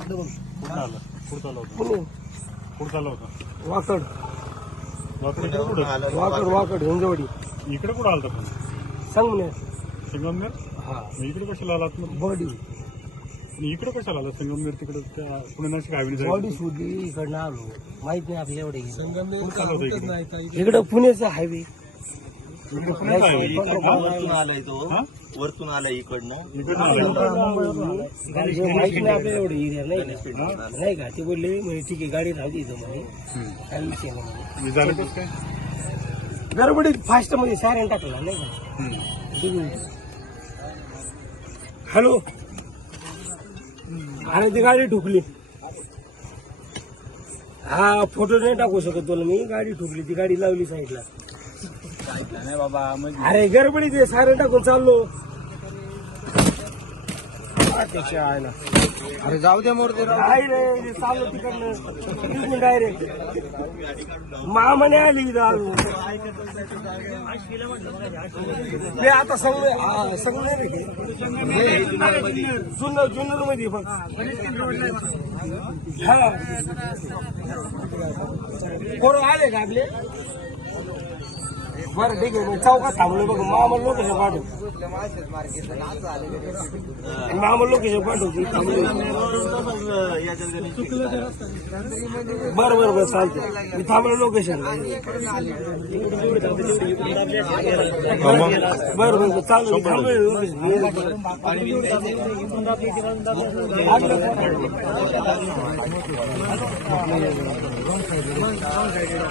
कुठं आलं कुठं आलं होतं पुणे वाकड वाकडे इकडे कुठं वाकड वाकड हिंजवडी इकडे कुठं आलं होतं तुम्ही? संगमनेर संगमनेर हा मग इकडे कशाला आलात मग बॉडी आणि इकडे कशाला आला संगमनेर तिकडे त्या पुणे नाशिक हायवे बॉडी शोधली इकडनं आलो माहित नाही आपल्या एवढे इकडे पुण्याचा हायवे इकडे पुण्याचा हायवे आलाय तो वरतून आला इकडनं माहिती नाही आपल्याला नाही का? नाही का ते बोलले म्हणजे ठीक आहे गाडी राहू इथं म्हणे काही विषय नाही म्हणे. गडबडीत फास्ट मध्ये सायरन टाकला नाही का हॅलो अरे ती गाडी ठुकली हा फोटो नाही टाकू शकत तुला मी गाडी ठुकली ती गाडी लावली साईडला नाही बाबा मग अरे गडबडीत आहे सारे टाकून चाललो त्याच्या आयला अरे जाऊ दे मोरते काय रे चाललो तिकडनं डायरेक्ट मामाने आली दारू ते आता सगळे सगळे रे जुन्नर जुन्नर मध्ये पण हा पोरं आले का आपले बरं ठीक आहे चौकात थांबलो बघ मामा लोक हे पाठव लोक बर बरं मी थांबलो लोकेशन बरं बरं चालू थांबलो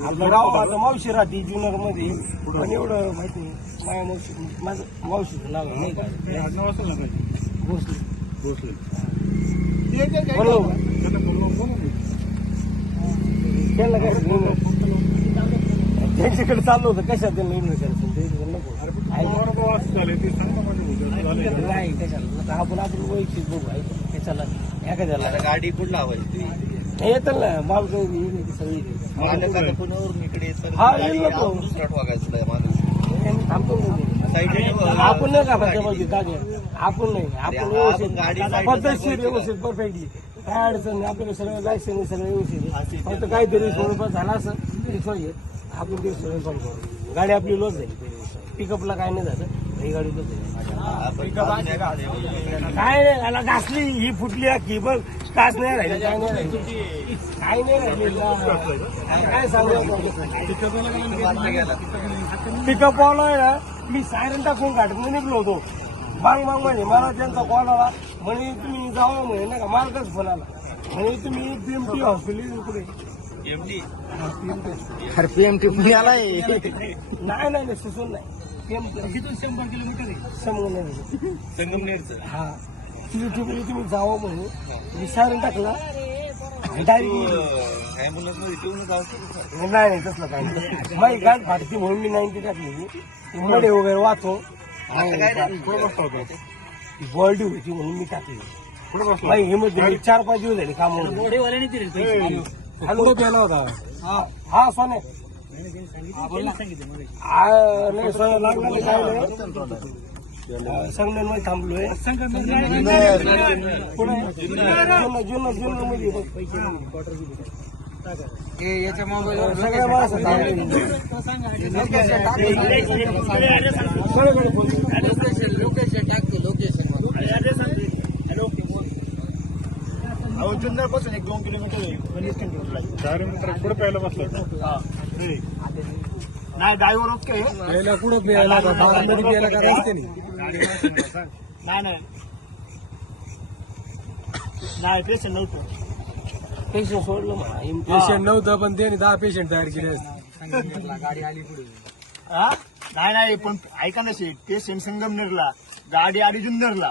गाव मावशी राहते जुनर मध्ये एवढं माहिती नाही मावशी माझं मावशीचं नाव नाही का भोसले भोसले त्यांच्याकडे चाललो होतं कशा त्यांना त्यांच्याकडे म्हणजे नको नाही कशाला आपण आपण वैयक्तिक बघू एखाद्याला गाडी कुठला आवाज येतं ना आपण नाही का आपण नाही आपण व्यवस्थित व्यवस्थित परफेक्टली काय अडचण नाही आपल्याला सगळं जायचं नाही सगळं व्यवस्थित फक्त काहीतरी झाला असं आपण ते सगळं गाडी आपली लॉस झाली पिकअपला काय नाही झालं काय नाही त्याला घासली ही फुटली की बस काच नाही राहिली काय नाही काय सांगू पिकअप आहे ना मी सायरन टाकून घाटून निघलो होतो बांग बांग म्हणे मला त्यांचा कॉल आला म्हणे तुम्ही जाऊ म्हणे ना का फोन आला म्हणे तुम्ही पीएमटी हॉस्पिटल इकडे पीएमटी पीएमटी आलाय नाही नाही सुसून नाही किती किलोमीटर आहे संगमनेरचं तुम्ही जावं म्हणून विचारून टाकला नाही तसलं मी नाही काय म्हणून मी नाईन्टी टाकली मोडे वगैरे वाचो होती म्हणून मी टाकली म्हणजे चार पाच दिवस झाले काम हा सोने संगमनेरमध्ये थांबलोय जुन्नर जुन्नर याच्या मोबाईलवर लोकेशन लोकेशन टाकतो लोकेशन जुन्नर पासून एक दोन किलोमीटर आहे पुढे प्यायला हां नाही ड्रायव्हर ओके प्यायला कुठं प्यायला गावामध्ये प्यायला काय रस्ते नाही नाही नाही पेशंट नव्हतं पेशंट सोडलं पेशंट नव्हतं पण त्याने दहा पेशंट तयार केले असते गाडी आली पुढे हा नाही नाही पण ऐका ना ते पेशंट संगमनेरला गाडी आली जुन्नरला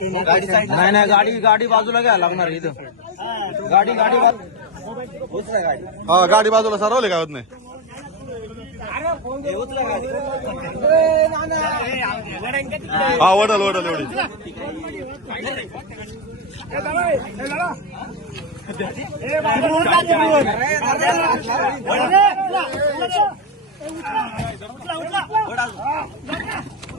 नाही नाही गाडी गाडी बाजूला घ्या लागणार इथं गाडी गाडी गाडी हा गाडी बाजूला सरवले काय होत नाही हा वडल वडल एवढी उठला उठला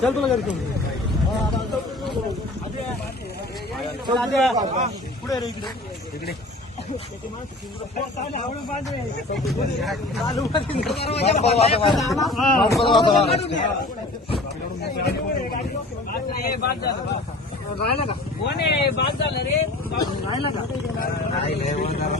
चल तुला घरी पुढे रे इकडे इकडे राहिला का कोण आहे बाद झालं रे राहिला का